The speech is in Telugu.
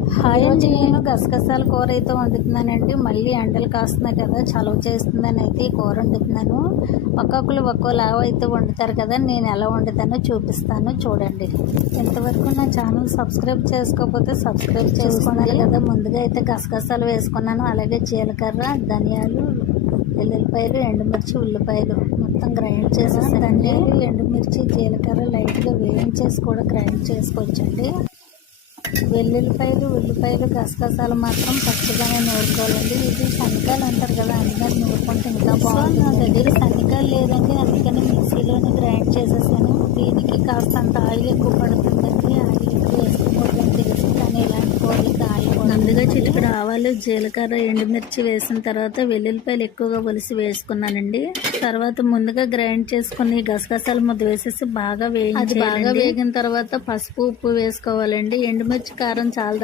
హాయ్ అండి, నేను గసగసాల కూర అయితే వండుతున్నానండి. మళ్ళీ ఎండలు కాస్తున్నాయి కదా, చలువ చేస్తుందని అయితే ఈ కూర వండుతున్నాను. ఒక్కొక్కరు ఒక్కోలాగా అయితే వండుతారు కదా, నేను ఎలా వండుతానో చూపిస్తాను చూడండి. ఇంతవరకు నా ఛానల్ సబ్స్క్రైబ్ చేసుకోకపోతే సబ్స్క్రైబ్ చేసుకున్నాను కదా. ముందుగా అయితే గసగసాలు వేసుకున్నాను, అలాగే జీలకర్ర, ధనియాలు, వెల్లుల్లిపాయలు, ఎండుమిర్చి, ఉల్లిపాయలు మొత్తం గ్రైండ్ చేసేసి, ధనియాలు, ఎండుమిర్చి, జీలకర్ర లైట్గా వేయించేసి కూడా గ్రైండ్ చేసుకోవచ్చండి. వెల్లుల్లిపాయలు, ఉల్లిపాయలు, గసగసాలు మాత్రం పచ్చిగానే నూరుకోవాలండి. ఇది శనగకాయలు అంటారు కదా, అందుకని నూరుకుంటే ఇంకా బాగుంటుంది. నా దగ్గర శనగకాయలు లేదండి, అందుకని మిక్సీలోనే గ్రైండ్ చేసేసాను. దీనికి కాస్త అంత ఆయిల్ ఎక్కువ పడుతుందండి, ఆయిల్ ఎక్కువ వేసుకోవద్దని తెలుసు, కానీ ఇలాంటి కూరలకి ఆయిల్ ముందుగా చిటికెడు ఆవాలు, జీలకర్ర, ఎండుమిర్చి వేసిన తర్వాత వెల్లుల్లిపాయలు ఎక్కువగా ఒలిసి వేసుకున్నానండి. తర్వాత ముందుగా గ్రైండ్ చేసుకుని గసగసాలు ముద్ద వేసేసి బాగా వేగిన తర్వాత పసుపు, ఉప్పు వేసుకోవాలండి. ఎండుమిర్చి కారం చాలా